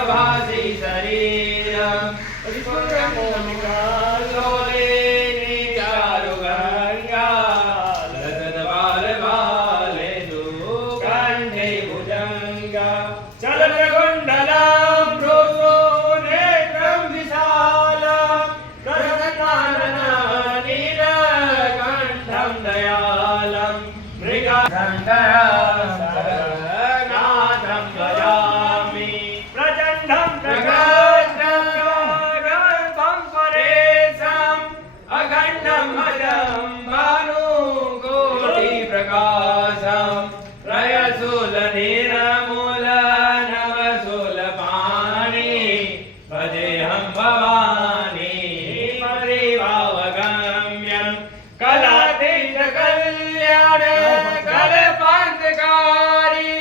प्रभासी शरीरम लोलिनी चारुगंगा लसत बाल बालेन्दु कंठे भुजंगा चलनकुंडलं प्रोसो नेत्रं विशालं करसकाननं नीलकण्ठं दयालं मृगधण्डं सरनाथं भजामि प्रचण्डं प्रगल्भं परेशम् अखण्डं अजं भानुकोटिप्रकाशं प्रयशूलनिर्मूलनवशूलपाणि भजेऽहं भवानी परिभावगम्यं कलातीतकल्याण कल्पान्तकारी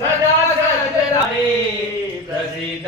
सदा सदारि प्रसीद